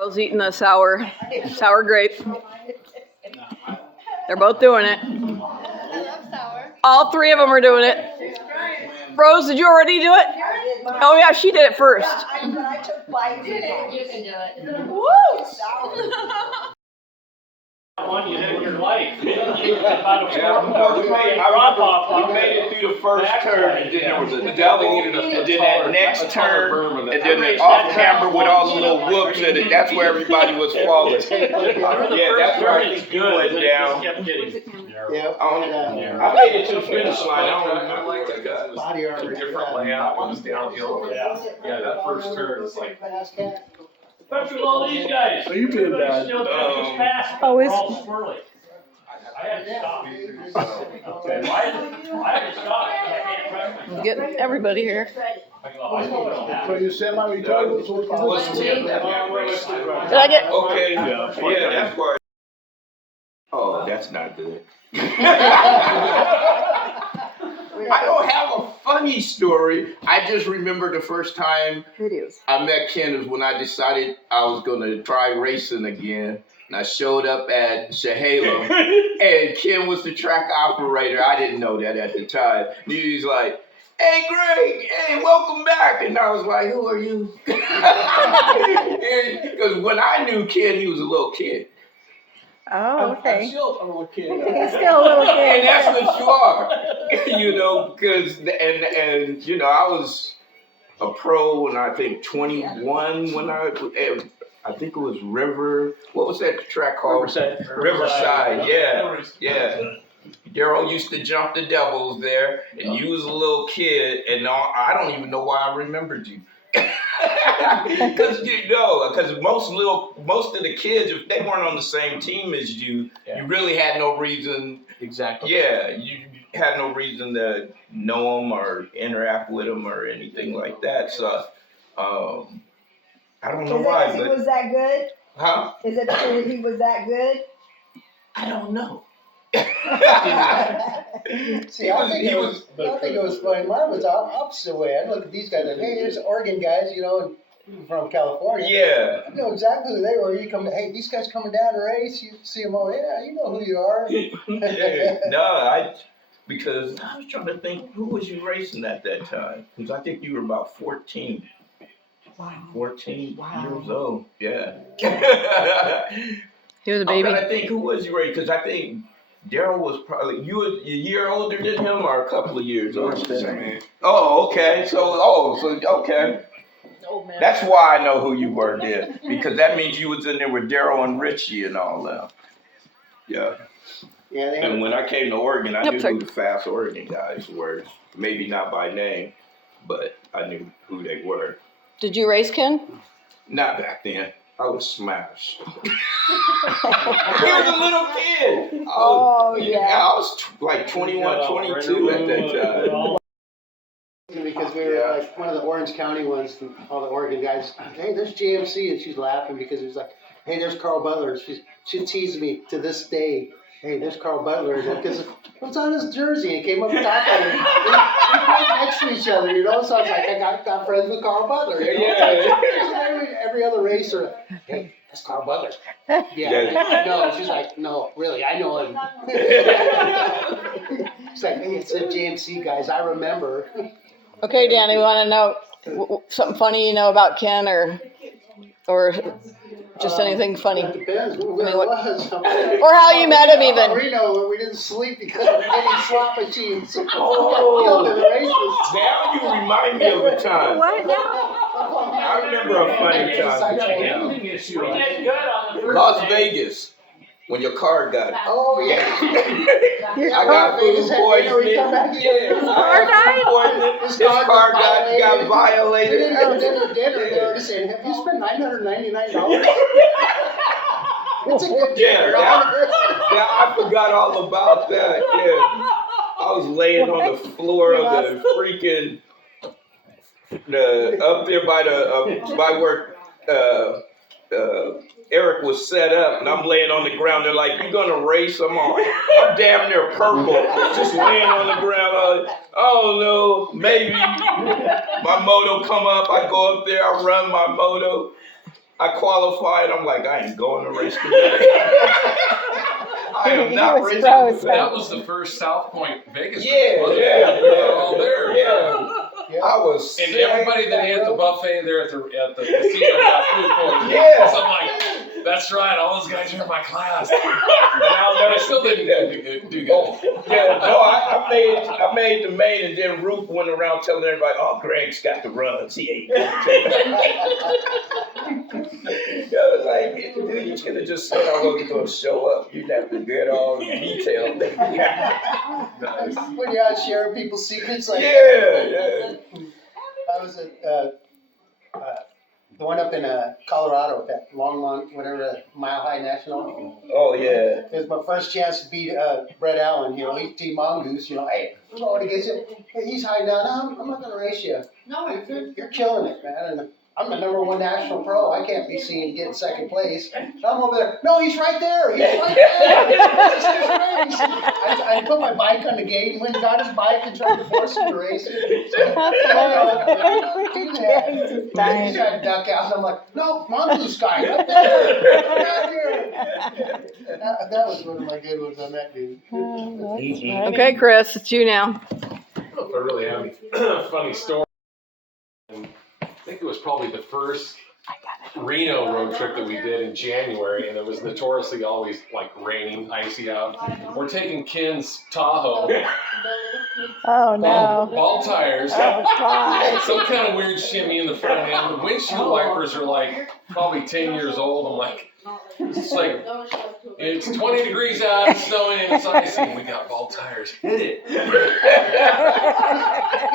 Rose eating the sour grape. They're both doing it. I love sour. All three of them are doing it. Rose, did you already do it? Oh yeah, she did it first. I took bites. You can do it. Woo! One you did in your life. You made it through the first turn, and then there was a deli, and then that next turn, and then the off camera with all the little whoops in it. That's where everybody was falling. Yeah, that's where I think you went down. Yeah. I made it to the finish line. I don't remember. Body armor. Different layout, it was downhill. Yeah, that first turn is like. Especially with all these guys. So you've been bad. Always. I had to stop. I had to stop. I can't trust myself. Getting everybody here. So you semi-retired? Did I get? Okay, yeah, that's why. Oh, that's not good. I don't have a funny story. I just remember the first time Videos. I met Ken is when I decided I was going to try racing again. And I showed up at Shahalo, and Ken was the track operator. I didn't know that at the time. He was like, "Hey, Greg, hey, welcome back." And I was like, "Who are you?" Because when I knew Ken, he was a little kid. Oh, okay. I'm still a little kid. He's still a little And kid. that's what you are, because and I was a pro when I think 21 when I think it was what was that track called? Riverside, yeah. Daryl used to jump the doubles there, and you was a little kid, and I don't even know why I remembered you. Because most of the kids, if they weren't on the same team as you, you really had no reason. Exactly. Yeah, you had no reason to know them or interact with them or anything like that. So, I don't know why. He But, was that good? huh? Is it true that he was that good? I don't know. See, I think it was funny. Mine was opposite way. I look at these guys like, hey, there's Oregon guys, from California. Yeah. I know exactly who they were. You come, hey, these guys coming down to race. You see them all. Yeah, you know who you are. Because I was trying to think, who was you racing at that time? Because I think you were about 14. Wow. 14 years old. Yeah. He was a I'm baby. trying to think, who was you racing? Because I think Daryl was probably, you was a year older than him or a couple of years older than him? Oh, okay. Okay. That's why I know who you were then. Because that means you was in there with Daryl and Richie and all that. Yeah. Yeah, And when I came to Oregon, I knew who the fast Oregon guys were. Maybe not by name, but I knew who they were. Did you race, Ken? Not back then. I was smashed. He was a little kid. I was like 21, 22 at that time. Because we were like one of the Orange County ones, and all the Oregon guys. Hey, there's GMC, and she's laughing because it was like, hey, there's Carl Butler. She teased me to this day. Hey, there's Carl Butler, because it was on his jersey. He came up and talked to him. We played next to each other, So I was like, I got friends with Carl Butler. Every other racer, hey, that's Carl Butler. Yeah. No, she's like, no, really, I know him. She's like, hey, it's the GMC guys. I remember. Okay, Danny, we want to know something funny you know about Ken or just anything funny? It depends. Or how you met him even. Reno, where we didn't sleep because of any slot machines. Oh, now you remind me of a time. What now? I remember a funny time. Las Vegas, when your car got. Oh, yeah. I got food poisoning. His car got violated. We didn't have dinner. They were just saying, have you spent $999? It's a good dinner. I forgot all about that. Yeah. I was laying on the floor of the freaking up there by where Eric was set up, and I'm laying on the ground. They're like, "You gonna race?" I'm damn near purple, just laying on the ground. Oh no, maybe my moto come up. I go up there, I run my moto. I qualified. I'm like, I ain't going to race today. I am He not was racing froze. today. That was the first South Point Vegas Yeah, race, wasn't it? yeah, We were all there. Yeah. I was And sick. everybody that ate at the buffet there at the casino got food poisoning. Yeah. So I'm like, that's right, all those guys are in my class. I'll But never I still didn't do good. Oh, yeah, no, I made the main, and then Ruth went around telling everybody, "Oh, Greg's got the runs. He ain't." I was like, dude, you should have just said I wasn't going to show up. You'd have to get all detailed. Nice. When you're out sharing people's secrets, like Yeah. I was at the one up in Colorado, that long, whatever, Mile High National. Oh, yeah. It was my first chance to beat Brett Allen. You know, he's Team Mongoose. You know, hey, I'm going to get you. Hey, he's hiding down. No, I'm not going to race you. No, You're killing it, man. And I'm the #1 national pro. I can't be seen getting second place. And I'm over there. No, he's right there. He's right there. I put my bike on the gate and went and got his bike and tried to force him to race it. He's trying to duck out, and I'm like, no, Mongoose guy, right there. Get out here. That was one of my good ones on that dude. Okay, Chris, it's you now. I don't know if I really have any funny story. I think it was probably the first Reno road trip that we did in January, and it was notoriously always like raining, icy out. We're taking Ken's Tahoe, Oh no. ball tires, Oh God. some kind of weird shimmy in the front end. The windshield wipers are like probably 10 years old. I'm like, it's like, it's 20 degrees out, it's snowing, and it's icy, and we got ball tires. Hit it.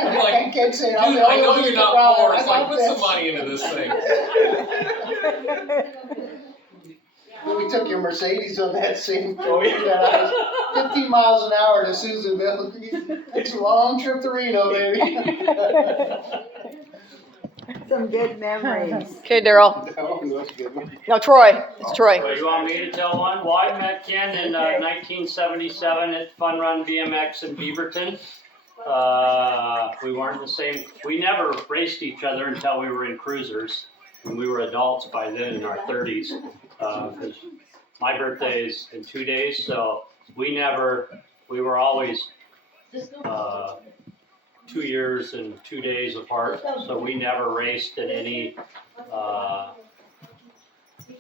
I'm like, I can't say dude, I'm the I only know one you're who's not around. poor. I It's like, got put some this. money into this thing. When we took your Mercedes on that same trip, that I was 15 miles an hour to Susanville. It's a long trip to Reno, baby. some good memories. Okay, Daryl. That one was a good one. No, Troy. It's Troy. Well, you want me to tell one? Well, I met Ken in 1977 at Fun Run BMX in Beaverton. We weren't the same. We never raced each other until we were in cruisers. And we were adults by then in our 30s. Because my birthday is in 2 days, so we were always 2 years and 2 days apart. So we never raced in any.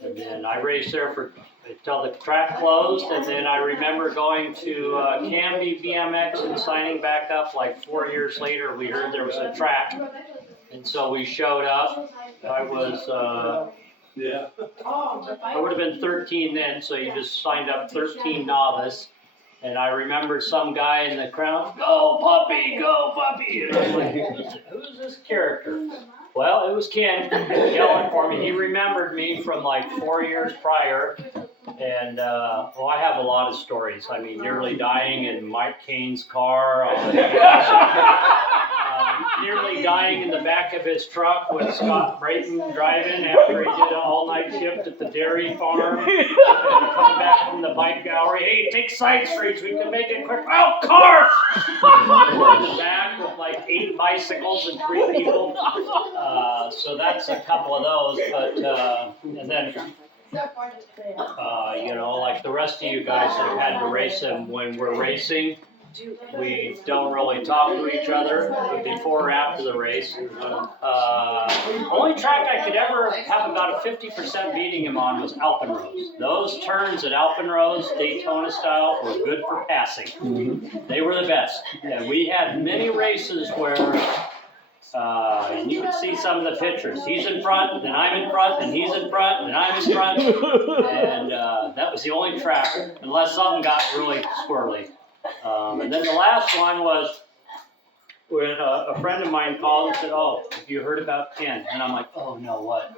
And then I raced there until the track closed, and then I remember going to Canby BMX and signing back up like 4 years later. We heard there was a track, and so we showed up. I would have been 13 then, so you just signed up 13 novice. And I remember some guy in the crowd, go puppy, go puppy. And I'm like, who's this character? Well, it was Ken yelling for me. He remembered me from like 4 years prior. And, I have a lot of stories. I mean, nearly dying in Mike Kane's car. Nearly dying in the back of his truck with Scott Brayton driving after he did an all-night shift at the dairy farm. And come back from the bike gallery. Hey, take side streets. We can make it quick. Oh, car! In the back with like 8 bicycles and 3 people. So that's a couple of those. But and then. Like the rest of you guys that have had to race him, when we're racing, we don't really talk to each other before or after the race. Only track I could ever have about a 50% beating him on was Alpenrose. Those turns at Alpenrose, Daytona style, were good for passing. They were the best. And we had many races where you can see some of the pictures. He's in front, then I'm in front, and he's in front, and I'm in front. And that was the only track, unless something got really squirrely. And then the last one was when a friend of mine called and said, oh, have you heard about Ken? And I'm like, oh, no, what?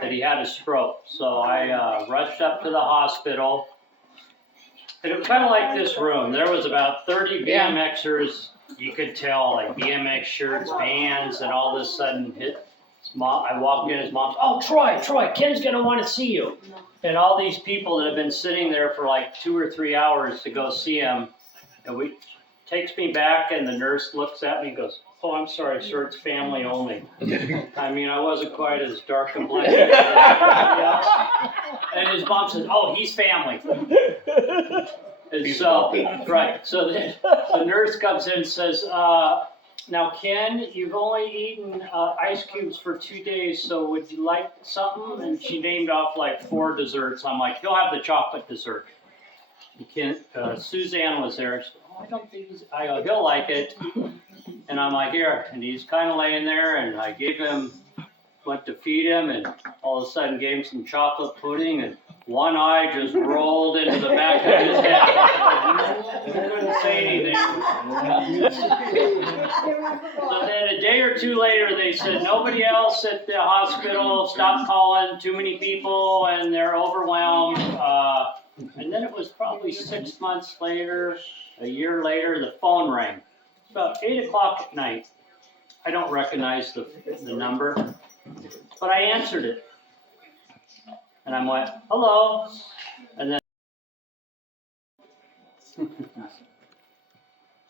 That he had a stroke. So I rushed up to the hospital. And it was kind of like this room. There was about 30 BMXers. You could tell, like BMX shirts, Vans, and all of a sudden I walked in, his mom's, oh, Troy, Ken's gonna want to see you. And all these people that have been sitting there for like 2 or 3 hours to go see him, and takes me back, and the nurse looks at me and goes, Oh, I'm sorry, sir, it's family only. I mean, I wasn't quite as dark complected as everybody else. And his mom says, oh, he's family. And so, right, so then the nurse comes in and says, now Ken, you've only eaten ice cubes for 2 days, so would you like something? And she named off like 4 desserts. I'm like, he'll have the chocolate dessert. Suzanne was there. She said, oh, I don't think he'll like it. And I'm like, here. And he's kind of laying there, and I went to feed him, and all of a sudden gave him some chocolate pudding, and one eye just rolled into the back of his head. He couldn't say anything. So then a day or 2 later, they said, nobody else at the hospital, stop calling, too many people, and they're overwhelmed. And then it was probably 6 months later, a year later, the phone rang. It's about 8 o'clock at night. I don't recognize the number, but I answered it. And I went, hello. And then,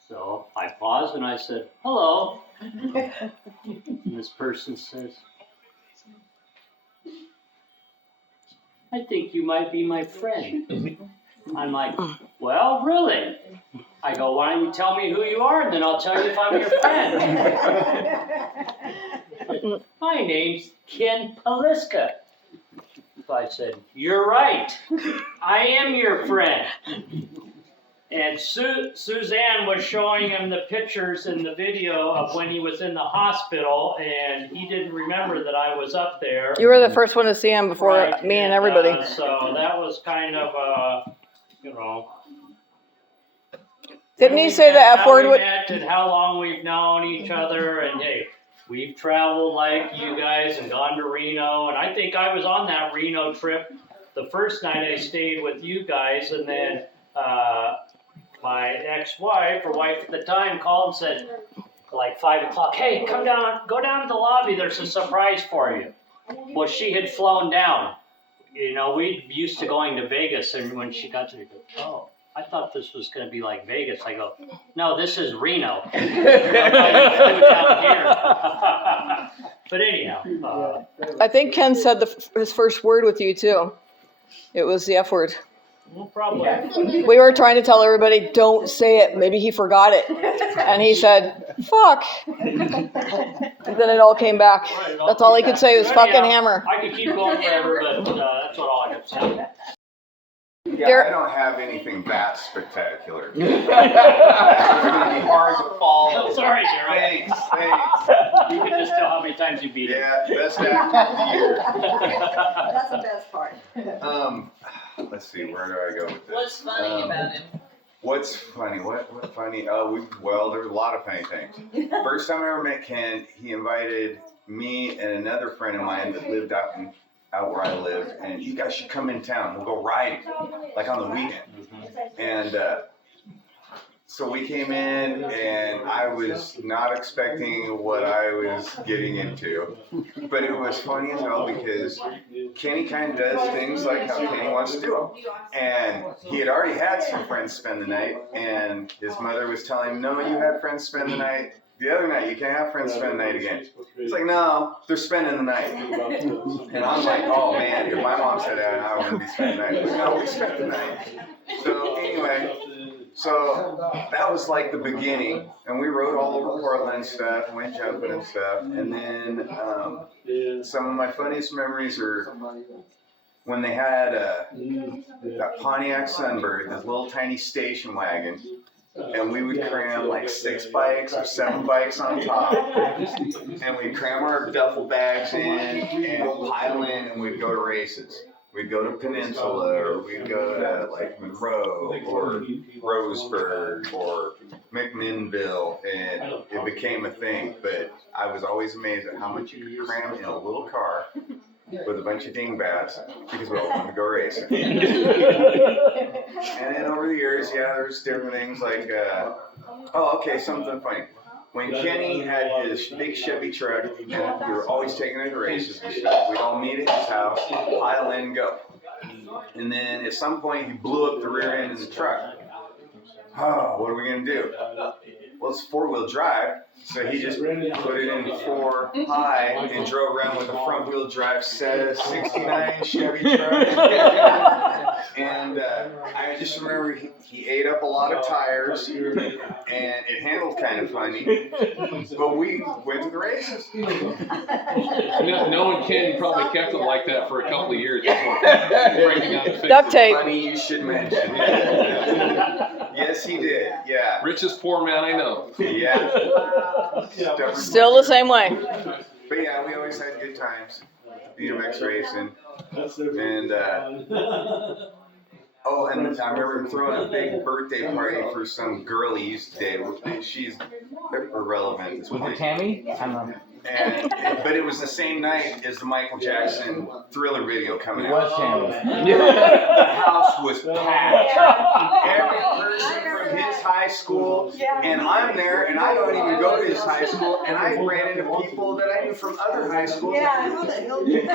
so I paused and I said, hello. And this person says, I think you might be my friend. I'm like, well, really? I go, why don't you tell me who you are, and then I'll tell you if I'm your friend. My name's Ken Pliska. So I said, you're right. I am your friend. And Suzanne was showing him the pictures in the video of when he was in the hospital, and he didn't remember that I was up there. You were the first one to see him before Right, me and everybody. So that was kind of, Didn't he say the F word? How we met and how long we've known each other, and hey, we've traveled like you guys and gone to Reno, and I think I was on that Reno trip the first night I stayed with you guys, and then my ex-wife, or wife at the time, called and said, like 5 o'clock, hey, go down to the lobby, there's a surprise for you. Well, she had flown down. You know, we used to going to Vegas, and when she got there, she goes, oh, I thought this was going to be like Vegas. I go, no, this is Reno. But anyhow. I think Ken said his first word with you too. It was the F word. Well, probably. We were trying to tell everybody, don't say it. Maybe he forgot it. And he said, fuck. And then it all came back. That's all he could say was fucking hammer. I could keep going forever, but that's what all I got to say. Yeah, I don't have anything that spectacular. It's gonna be hard to follow. Sorry, Jerry. Thanks. You can just tell how many times you beat him. Yeah, best actor of the year. That's the best part. Let's see, where do I go with this? What's funny about him? What's funny? What funny? Well, there's a lot of funny things. First time I ever met Ken, he invited me and another friend of mine that lived out where I live, and you guys should come in town. We'll go riding, like on the weekend. And so we came in, and I was not expecting what I was getting into. But it was funny as hell because Kenny kind of does things like how Kenny wants to do them. And he had already had some friends spend the night, and his mother was telling him, no, you had friends spend the night. The other night, you can't have friends spend the night again. It's like, no, they're spending the night. And I'm like, oh man, if my mom said that, I wouldn't be spending the night. But no, we spent the night. So anyway, that was like the beginning. And we rode all over Portland and stuff, and went jumping and stuff. And then some of my funniest memories are when they had that Pontiac Sunbird, this little tiny station wagon. And we would cram like 6 bikes or 7 bikes on top. And we'd cram our duffel bags in and pile in, and we'd go to races. We'd go to Peninsula, or we'd go to like Monroe or Roseburg or McMinnville, and it became a thing. But I was always amazed at how much you could cram in a little car with a bunch of dingbats because we all wanted to go racing. And then over the years, there's different things like, something funny. When Kenny had his big Chevy truck, and we were always taking it to races and stuff, we'd all meet at his house, pile in, and go. And then at some point, he blew up the rear end of the truck. Oh, what are we going to do? Well, it's 4-wheel drive, so he just put it in 4 high and drove around with a front wheel drive set of 69 Chevy truck. And I just remember he ate up a lot of tires, and it handled kind of funny. But we went to the races. Knowing Ken, he probably kept it like that for a couple of years before breaking out the fix. Duct tape. Funny you should mention. Yes, he did. Yeah. Richest poor man I know. Yeah. Still the same way. But yeah, we always had good times. BMX racing. And oh, and I remember him throwing a big birthday party for some girl he used to date. She's irrelevant at this point. Tammy? But it was the same night as the Michael Jackson Thriller video coming It out. was Tammy. The house was packed. Every person from his high school, and I'm there, and I don't even go to his high school, and I ran into people that I knew from other high schools. Yeah, who the hell do you think?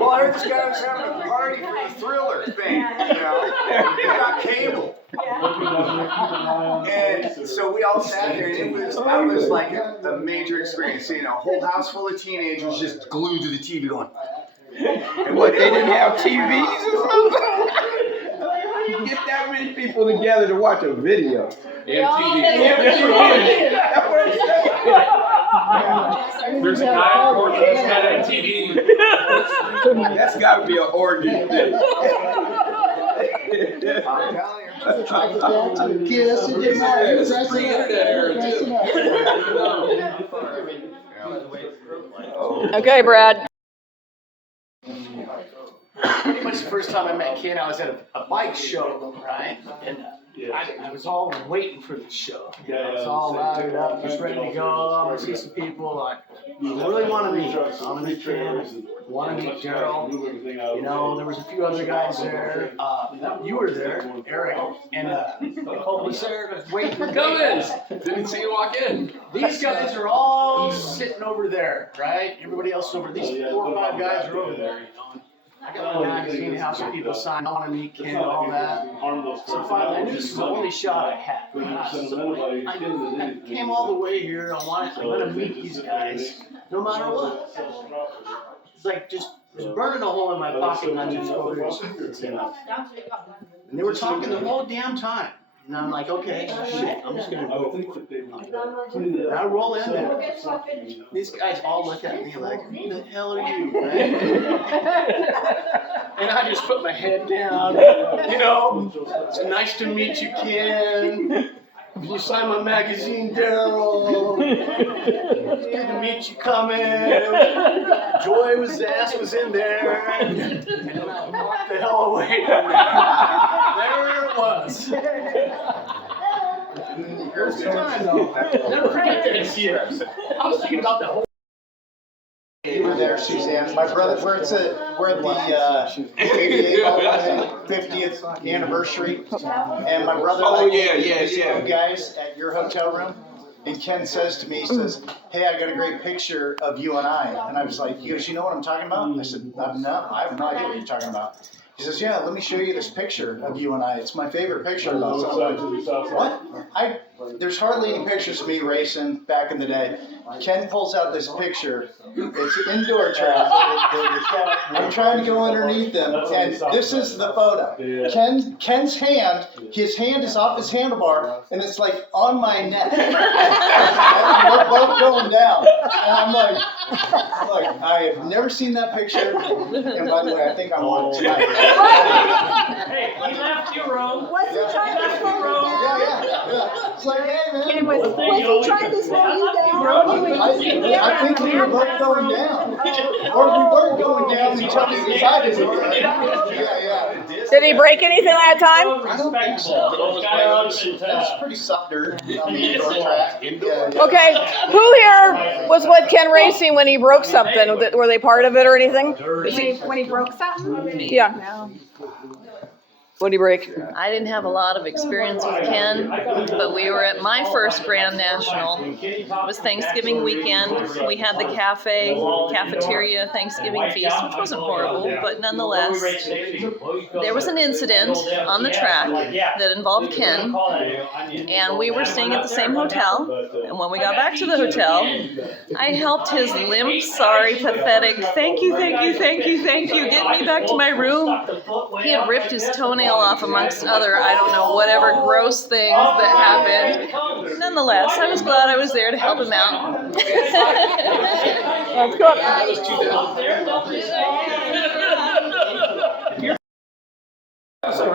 Well, I heard this guy was having a party for the Thriller thing, you know. He got cable. And so we all sat there, and that was like a major experience, seeing a whole house full of teenagers just glued to the TV going. And what, they didn't have TVs or something? How do you get that many people together to watch a video? MTV. That's what I'm saying. There's a guy in Portland that's got MTV. That's got to be an orgy thing. I'm telling you. Kiss and get married. This is pre-internet era too. Okay, Brad. Pretty much the first time I met Ken, I was at a bike show, right? And I was all waiting for the show. I was all loaded up, just ready to go. I'm gonna see some people. I really want to meet. I want to meet Ken. Want to meet Daryl. You know, there was a few other guys there. You were there, Eric, and Nicole was there. I was waiting for Come in. Didn't see you walk in. These guys are all sitting over there, right? Everybody else is over. These 4 or 5 guys are over there. You know? I got my magazine, how some people sign, I want to meet Ken and all that. So finally, I knew this was the only shot I had. I came all the way here. I'm going to meet these guys, no matter what. It's like just burning a hole in my pocket, and I just go there. And they were talking the whole damn time. And I'm like, okay, shit, I'm just gonna go. And I roll in there. These guys all look at me like, who the hell are you, right? And I just put my head down. You know, it's nice to meet you, Ken. You signed my magazine, Daryl. It's good to meet you, coming. Joy was in there. And then I walked the hell away from there. There it was. First time, though. Never forget that year. I was thinking about the whole. You were there, Suzanne. My brother, we're at the 50th anniversary, and my brother and I these guys at your hotel room. And Ken says to me, he says, "Hey, I got a great picture of you and I." And I was like, he goes, "You know what I'm talking about?" I said, "No, I have no idea what you're talking about." He says, "Yeah, let me show you this picture of you and I. It's my favorite picture." So I'm like, what? There's hardly any pictures of me racing back in the day. Ken pulls out this picture. It's indoor track. I'm trying to go underneath them, and this is the photo. Ken's hand, his hand is off his handlebar, and it's like on my neck. We're both going down, and I'm like, I have never seen that picture. And by the way, I think I want it tonight. Hey, he left you, Rome. Was he trying to slow you down? Yeah. It's like, hey, man. Was he trying to slow you down? I think we were both going down. Or we weren't going down until we decided to go. Yeah. Did he break anything that time? I don't think so. That's pretty soft dirt on the indoor track. Yeah. Okay, who here was with Ken racing when he broke something? Were they part of it or anything? When he broke something? Yeah. No. What'd he break? I didn't have a lot of experience with Ken, but we were at my first Grand National. It was Thanksgiving weekend. We had the cafeteria Thanksgiving feast, which wasn't horrible, but nonetheless, there was an incident on the track that involved Ken, and we were staying at the same hotel. And when we got back to the hotel, I helped his limp, sorry, pathetic, thank you, get me back to my room. He had ripped his toenail off amongst other, I don't know, whatever gross things that happened. Nonetheless, I was glad I was there to help him out. That's good.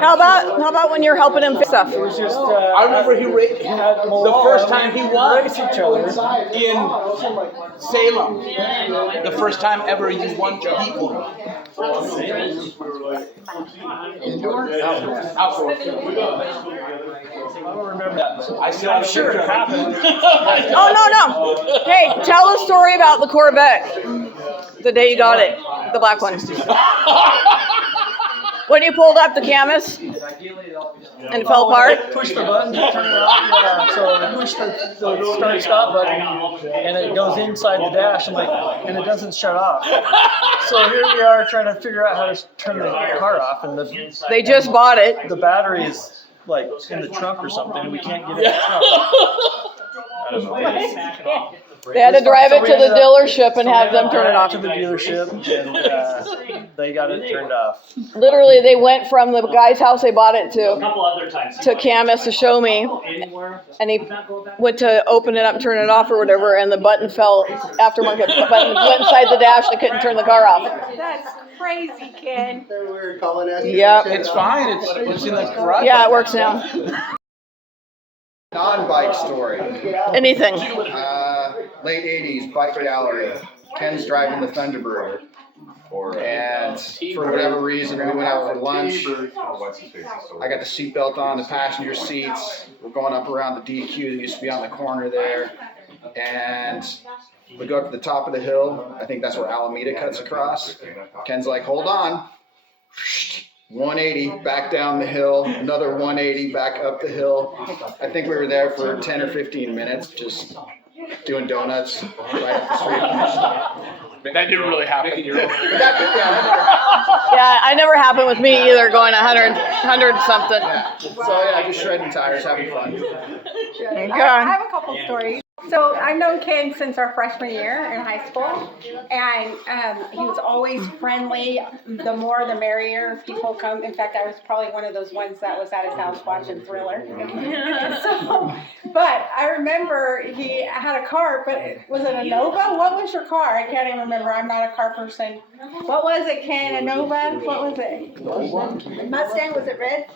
How about when you're helping him fix stuff? I remember the first time he won in Salem. The first time ever he won people. Indoor? Outdoor. I'm sure it happened. Oh, no. Hey, tell the story about the Corvette. The day you got it. The black one. When you pulled up the canvas and it fell apart? Push the button to turn it off. Yeah, so I push the start-stop button, and it goes inside the dash, and it doesn't shut off. So here we are trying to figure out how to turn the car off, and They just bought it. The battery is like in the trunk or something. We can't get it in the trunk. I don't know. They had to drive it to the dealership and have them turn it off. To the dealership, and they got it turned off. Literally, they went from the guy's house they bought it A couple other times. to Camus to show me, and he went to open it up, turn it off or whatever, and the button fell, aftermarket button went inside the dash and they couldn't turn the car off. That's crazy, Ken. We were calling asking. Yep. It's fine. It's in the garage. Yeah, it works now. Non-bike story. Anything. Late 80s, bike gallery. Ken's driving the Thunderbird. And for whatever reason, we went out for lunch. I got the seatbelt on, the passenger seats. We're going up around the DQ that used to be on the corner there. And we go up to the top of the hill. I think that's where Alameda cuts across. Ken's like, hold on. 180 back down the hill, another 180 back up the hill. I think we were there for 10 or 15 minutes, just doing donuts right up the street. That didn't really happen. Yeah, it never happened with me either, going 100 something. So yeah, just shredding tires, having fun. Okay. I have a couple stories. So I've known Ken since our freshman year in high school, and he was always friendly. The more, the merrier. People come. In fact, I was probably one of those ones that was at his house watching Thriller. But I remember he had a car, but was it a Nova? What was your car? I can't even remember. I'm not a car person. What was it, Ken? A Nova? What was it? Mustang? Was it red?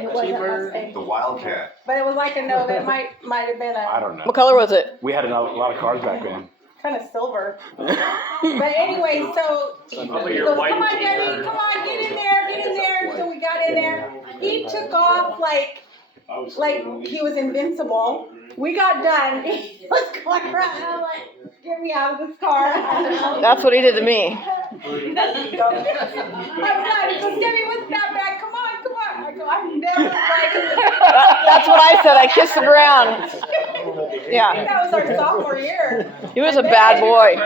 It wasn't Mustang. The Wildcat. But it was like a Nova. It might have been I a don't know. What color was it? We had a lot of cars back then. kind of silver. But anyway, so he goes, come on, Debbie, come on, get in there, get in there. So we got in there. He took off like he was invincible. We got done. He was going around. I'm like, get me out of this car. That's what he did to me. I'm not. He goes, Debbie, what's that bag? Come on. I go, I'm never fighting this. That's what I said. I kissed the ground. Yeah. That was our sophomore year. He was a bad boy.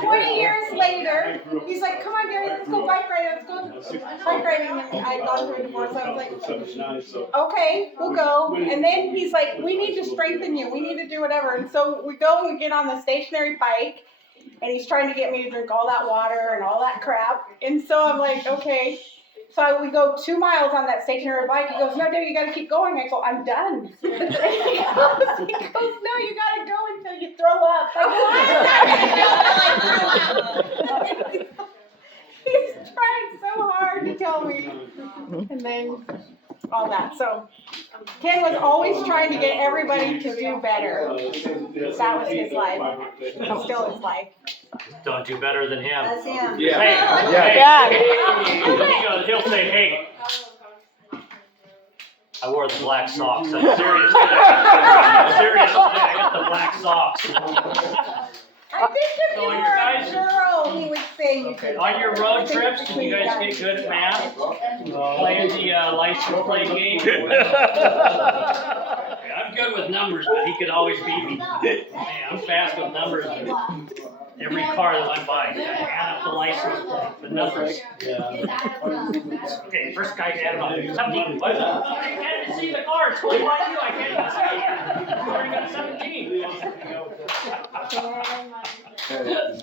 20 years later, he's like, come on, Gary, let's go bike riding. Let's go bike riding. And I'd gone through a divorce, so I was like, okay, we'll go. And then he's like, we need to strengthen you. We need to do whatever. And so we go and we get on the stationary bike, and he's trying to get me to drink all that water and all that crap. And so I'm like, okay. So we go 2 miles on that stationary bike. He goes, no, Debbie, you got to keep going. I go, I'm done. He goes, no, you got to go until you throw up. I go, he's trying so hard to tell me. And then all that. So Ken was always trying to get everybody to do better. That was his life. It's still his life. Don't do better than him. That's him. Yeah. Hey, he'll say, hey, I wore the black socks. I'm serious today. I got the black socks. I I think if So you you were guys- a girl, he would say you Okay, could. on your road trips, did you guys get good at math? Playing the license plate game? I'm good with numbers, but he could always beat me. Man, I'm fast with numbers. Every car that went by, I add up the license plate, the numbers. Okay, first guy added up 17. What? I can't even see the car. It's going by you. I can't even see it. I've already got 17.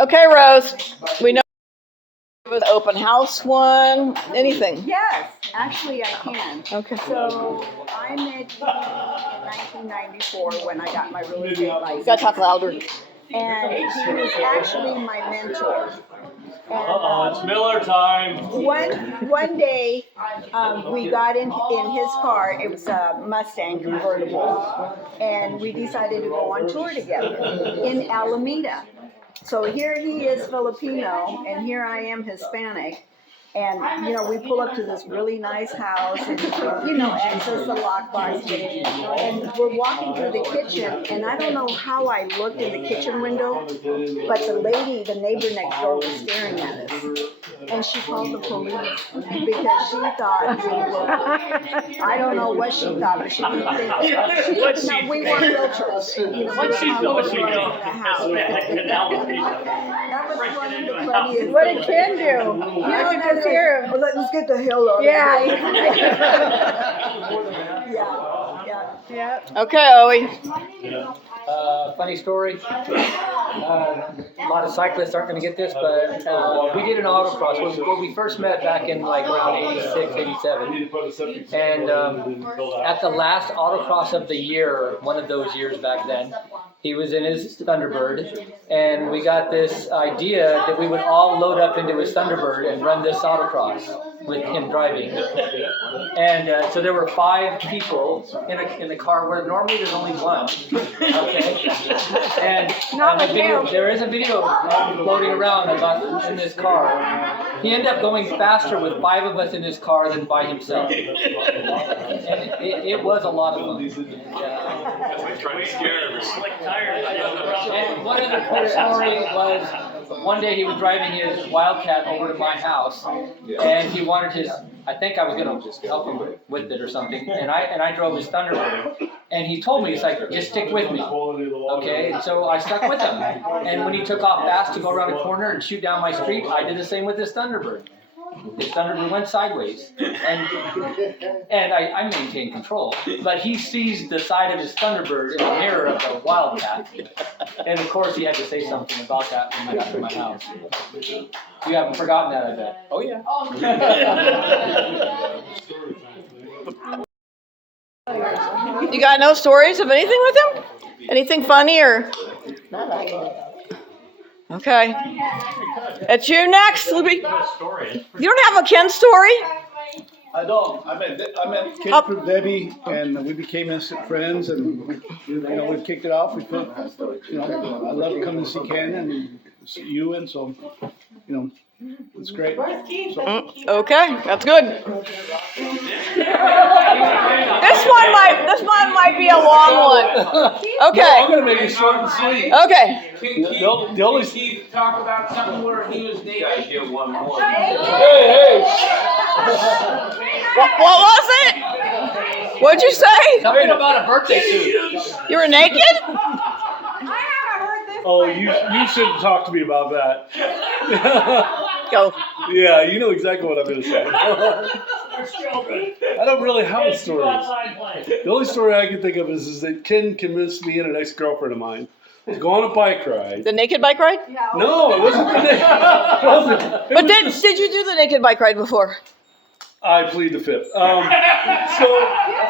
Okay, Rose. We know it was open house one. Anything? Yes, actually I can. Okay. So I met him in 1994 when I got my real estate You license. gotta talk louder. And he was actually my mentor. Uh-oh, And it's Miller time. one day, we got in his car. It was a Mustang convertible, and we decided to go on tour together in Alameda. So here he is Filipino, and here I am Hispanic. And, you know, we pull up to this really nice house and, you know, access the lockbox. And we're walking through the kitchen, and I don't know how I looked in the kitchen window, but the neighbor next door was staring at us. And she called the police because she thought we were, I don't know what she thought, but she didn't think. We weren't realtors. You know, What's she we doing? were She in the doing? house. Hispanic in Alameda. That was one of the Freaking funniest. What did Ken do? You could just hear him. Well, let's get the hell out of Yeah. Yeah. Okay, Owie. Funny story. A lot of cyclists aren't going to get this, but we did an autocross when we first met back in like around 86, 87. And at the last autocross of the year, one of those years back then, he was in his Thunderbird, and we got this idea that we would all load up into his Thunderbird and run this autocross with him driving. And so there were 5 people in the car where normally there's only one. Okay. And the video, there is a video floating around about in this car. He ended up going faster with 5 of us in his car than by himself. And it was a lot of fun. Trying to scare everyone. And one of the cool story was one day he was driving his Wildcat over to my house, and he wanted his. I think I was gonna help him with it or something, and I drove his Thunderbird, and he told me, he's like, just stick with me, okay? And so I stuck with him, and when he took off fast to go around a corner and shoot down my street, I did the same with his Thunderbird. His Thunderbird went sideways, and I maintained control. But he sees the side of his Thunderbird in the mirror of the Wildcat, and of course he had to say something about that when we got to my house. You haven't forgotten that, I bet. Oh yeah. You got no stories of anything with him? Anything funny or? Okay. It's you next, Libby. You don't have a Ken story? I don't. I met Kate from Debbie, and we became instant friends, and we kicked it off. We put, I love coming to see Ken and see you, and so, it's great. Okay, that's good. This one might be a long one. Okay. No, I'm gonna make it short and sweet. Okay. The only Keith talk about something where he was naked. You gotta get one more. hey. What was it? What'd you say? Something about a birthday suit. You were naked? Oh, you shouldn't talk to me about that. Go. Yeah, you know exactly what I'm gonna say. I don't really have a story. The only story I can think of is that Ken convinced me and an ex-girlfriend of mine to go on a bike ride. The naked bike ride? No, it wasn't the naked. But did you do the naked bike ride before? I plead the fifth. So That's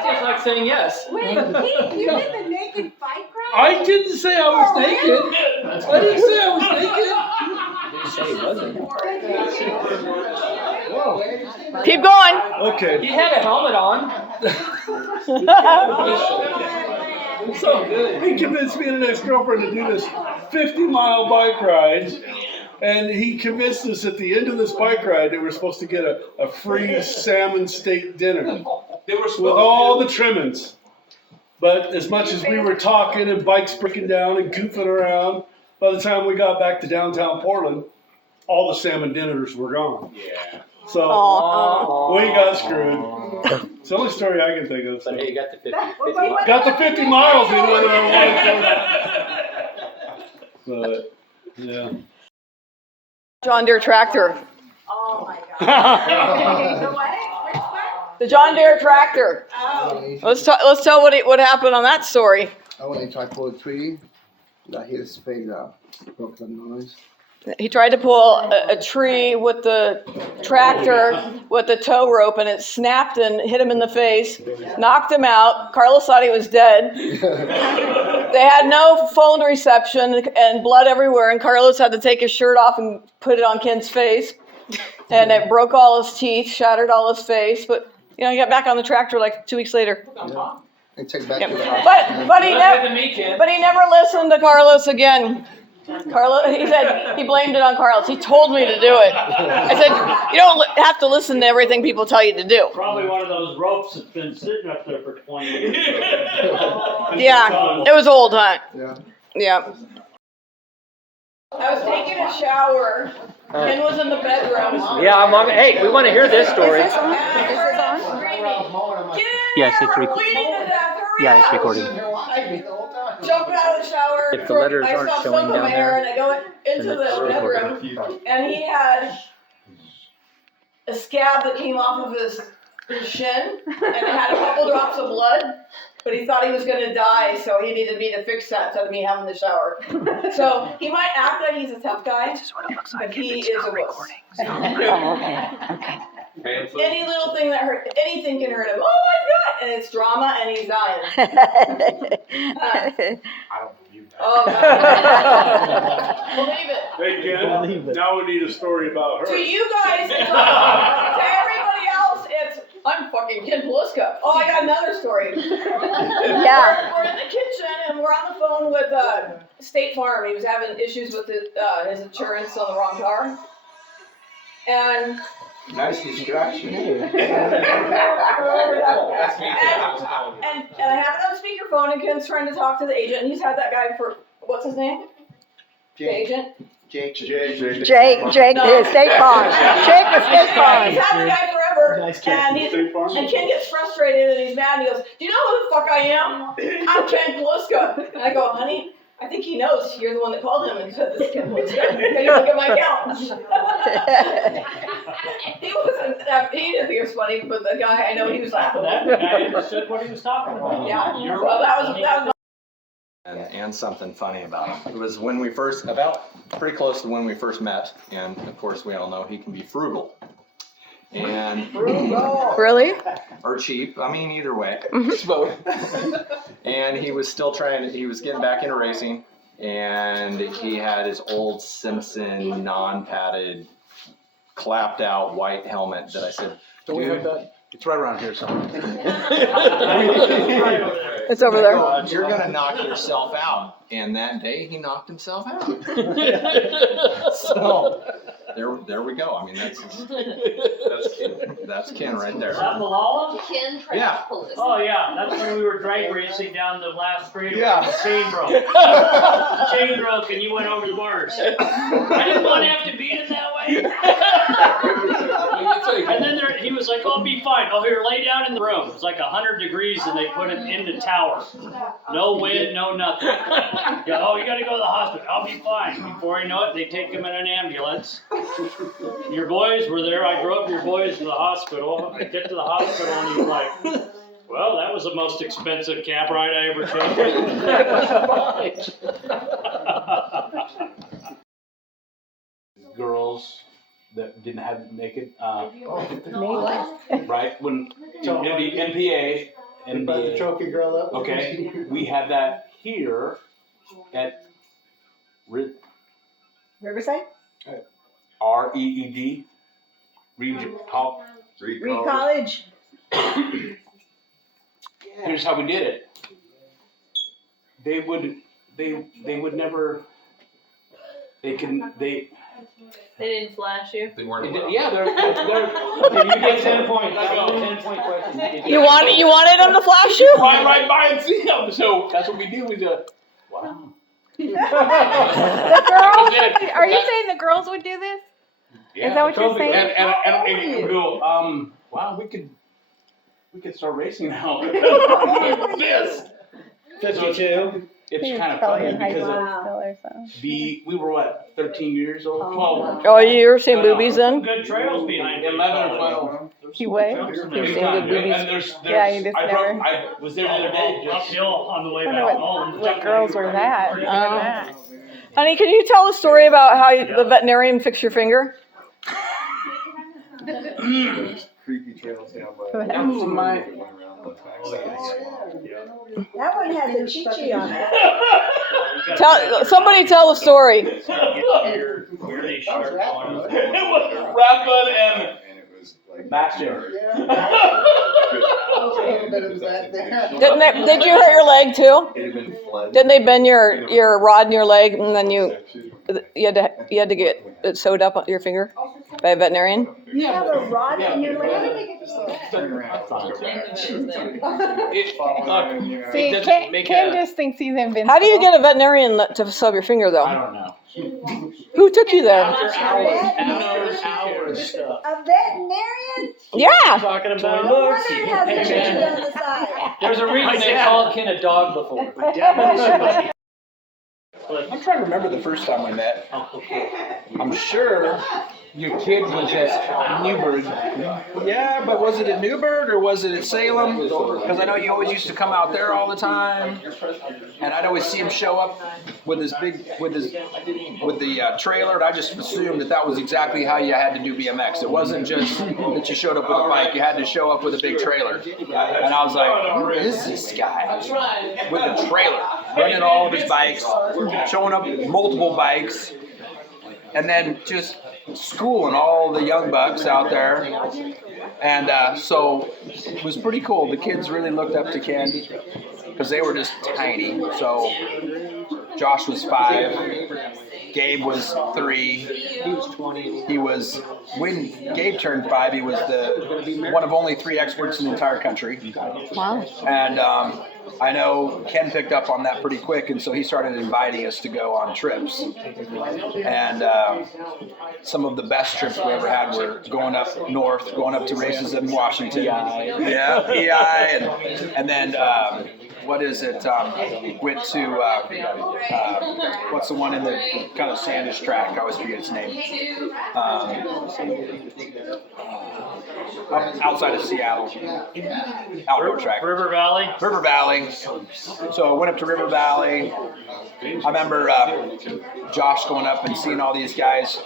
just like saying yes. Wait, you did the naked bike ride? I didn't say I was naked. I didn't say I was naked. Didn't say he wasn't. Keep going. Okay. He had a helmet on. So he convinced me and an ex-girlfriend to do this 50-mile bike ride. And he convinced us at the end of this bike ride that we're supposed to get a free salmon steak dinner with all the trimmings. But as much as we were talking and bikes breaking down and goofing around, by the time we got back to downtown Portland, all the salmon dinners were gone. Yeah. So we got screwed. It's the only story I can think of. So. But hey, you got the 50. Got the 50 miles in whether I wanted to. But yeah. John Deere tractor. Oh my God. The what? Which one? The John Deere tractor. Oh. Let's tell what happened on that story. When he tried to pull a tree, that hit his face up, broke the noise. He tried to pull a tree with the tractor with the tow rope, and it snapped and hit him in the face, knocked him out. Carlos thought he was dead. They had no phone reception and blood everywhere, and Carlos had to take his shirt off and put it on Ken's face. And it broke all his teeth, shattered all his face, but he got back on the tractor like 2 weeks later. Yeah. And take back Yep. to the house. But he never listened to Carlos again. Carlos, he said he blamed it on Carlos. He told me to do it. I said, you don't have to listen to everything people tell you to do. Probably one of those ropes that's been sitting up there for 20 years. Yeah, it was old, huh? Yeah. Yeah. I was taking a shower. Ken was in the bedroom. Yeah, I'm on. Hey, we want to hear this story. Is this on? Yes, it's Yeah, it's recording. Jumped out of the shower. If the letters I aren't saw showing soap in down my hair, there, and I go into then the it's bedroom, and he had a scab that came off of his shin, and it had a couple drops of blood. But he thought he was going to die, so he needed me to fix that instead of me having the shower. So he might act like he's a tough guy, but he is a wuss. Any little thing that hurt, anything can hurt him. Oh my God! And it's drama, and he's dying. I don't believe that. Oh God. Believe it. Hey, Ken, now we need a story about her. To you guys, it's all, to everybody else, it's I'm fucking Ken Pliska. Oh, I got another story. Yeah. We're in the kitchen and we're on the phone with State Farm. He was having issues with his insurance on the wrong car. And Nice distraction. and I have it on speakerphone, and Ken's trying to talk to the agent, and he's had that guy for what's his name? The agent. Jake, Jake, his State Farm. Jake was State Farm. He's had the guy forever, and Ken gets frustrated and he's mad. And he goes, "Do you know who the fuck I am? I'm Ken Pliska." And I go, "Honey, I think he knows you're the one that called him and said this is Ken Pliska. Can you look at my account?" He didn't think it was funny, but the guy, I know he was laughing. That guy understood what he was talking about. Yeah, well, that was And something funny about him. It was when we first, pretty close to when we first met, and of course we all know he can be frugal. And really? Or cheap, I mean either way. And he was still he was getting back into racing, and he had his old Simpson non-padded, clapped out white helmet that I said, Don't we have that? It's right around here somewhere. It's over there. You're gonna knock yourself out. And that day he knocked himself out. So there we go. I mean that's Ken right there. Is that Malala? Ken Yeah. Oh yeah, that's when we were drag racing down the last street. Yeah. The chain broke. The chain broke and you went over the bars. I didn't want to have to beat him that way. And then he was like, "Oh, be fine. Oh, here, lay down in the room." It was like 100 degrees and they put him in the tower. No wind, no nothing. Yeah, oh, you got to go to the hospital. I'll be fine. Before I know it, they take him in an ambulance. Your boys were there. I drove your boys to the hospital. I get to the hospital and he's like, "Well, that was the most expensive cab ride I ever took." Girls that didn't have make it. Right when NPA And brought the trophy girl up. Okay, we had that here at Riverside? REED, Reed College. Here's how we did it. They would never. They didn't flash you? They weren't allowed. Yeah, they're okay, you get 10 points. 10-point question. You wanted him to flash you? Climb right by and see him. So that's what we do. Wow. The girls, are you saying the girls would do this? Yeah, Is that what you're totally. saying? And go, wow, we could start racing now. Yes. 52. It's kind of funny because we were what, 13 years old? 12. Oh, you were seeing boobies then? Good trails behind it. 11 or 12. You would? You've seen Big good time. boobies. And there's Yeah, you just I was there the other day. Uphill on the way I back wonder home. what girls were that. Honey, can you tell a story about how the veterinarian fixed your finger? Creepy trails down by. That was my. That one has a chi-chi on it. Somebody tell a story. It was Rafa and it was like. Bastion. Did you hurt your leg too? It had been flooded. Didn't they bend your rod in your leg and then you had to get it sewed up on your finger by a veterinarian? You have a rod in your leg? See, Ken just thinks he's invincible. How do you get a veterinarian to sew up your finger I though? don't know. Who took you there? Hours. A veterinarian? Yeah. Talking No about. wonder it has a chi-chi on the side. There's a reason they called Ken a dog before. I'm trying to remember the first time we met. I'm sure your kid was at Newburgh. Yeah, but was it at Newburgh or was it at Salem? Because I know you always used to come out there all the time, and I'd always see him show up with the trailer. And I just assumed that was exactly how you had to do BMX. It wasn't just that you showed up with a bike; you had to show up with a big trailer. And I was like, who is this guy with a trailer, running all of his bikes, showing up with multiple bikes, and then just schooling all the young bucks out there. And so it was pretty cool. The kids really looked up to Ken because they were just tiny. So Josh was 5, Gabe was 3. He was 20. He was, when Gabe turned 5, he was one of only 3 experts in the entire country. Wow. And I know Ken picked up on that pretty quick, and so he started inviting us to go on trips. And some of the best trips we ever had were going up north, going up to races in Washington. Yeah, EI, and then what is it? Went to what's the one in the kind of sandish track? I always forget its name. Outside of Seattle, outdoor track. River Valley. River Valley. So I went up to River Valley. I remember Josh going up and seeing all these guys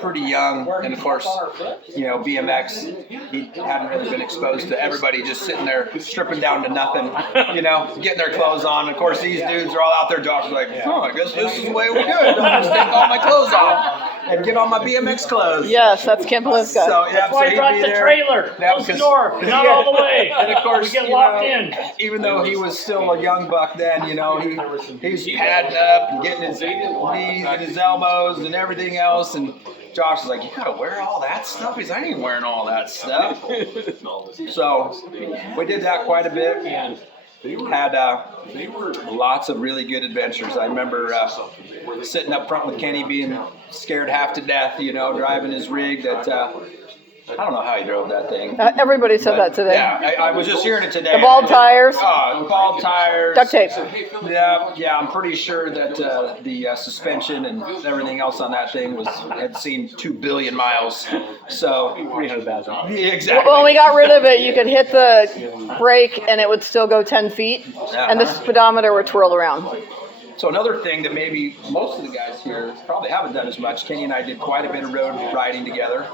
pretty young, and of course, BMX, he hadn't really been exposed to everybody just sitting there stripping down to nothing, getting their clothes on. Of course, these dudes are all out there. Josh is like, I guess this is the way we do it. I'll just take all my clothes off and get on my BMX clothes. Yes, that's Ken Pliska. So, That's why I brought the trailer. Close the door, not all the way. And of course, we get locked in. Even though he was still a young buck then, he was padding up and getting his knees and his elbows and everything else. And Josh was like, you gotta wear all that stuff? He's like, I ain't wearing all that stuff. So we did that quite a bit. Had lots of really good adventures. I remember sitting up front with Kenny being scared half to death, driving his rig that, I don't know how he drove that thing. Everybody said that today. Yeah, I was just hearing it today. The bald tires. Bald tires. Duct tape. Yeah, I'm pretty sure that the suspension and everything else on that thing had seen 2 billion miles. So 300,000. Yeah, exactly. When we got rid of it, you could hit the brake and it would still go 10 feet, and the speedometer would twirl around. So another thing that maybe most of the guys here probably haven't done as much, Kenny and I did quite a bit of road riding together.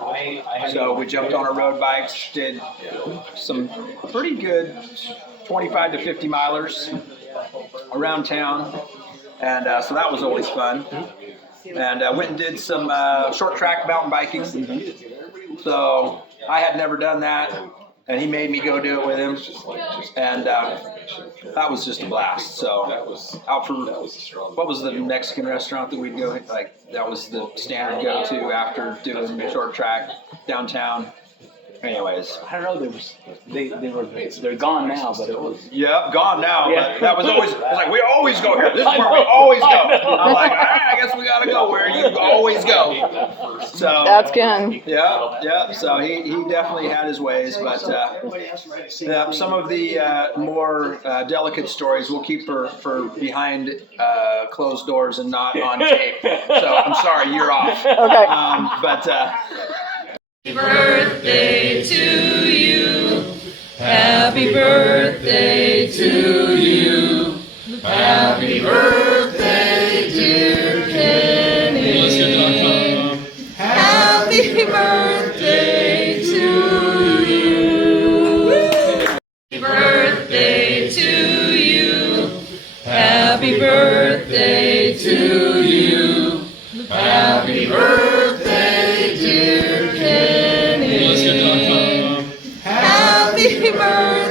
So we jumped on our road bikes, did some pretty good 25 to 50 milers around town. And so that was always fun. And went and did some short track mountain biking. So I had never done that. And he made me go do it with him. And that was just a blast. So out for, what was the Mexican restaurant that we'd go, like that was the standard go-to after doing short track downtown. anyways. I don't know, they're gone now, but it was. Yep, gone now, Yeah. but that was always, it's like, we always go here. This is where we always go. I'm like, all right, I guess we gotta go where you always go. So. That's Ken. Yeah, so he definitely had his ways, but some of the more delicate stories we'll keep for behind closed doors and not on tape. So I'm sorry, you're off. Okay. But Happy birthday to you. Happy birthday to you. Happy birthday, dear Kenny. Happy birthday to you. Happy birthday to you. Happy birthday to you. Happy birthday, dear Kenny. Happy birthday.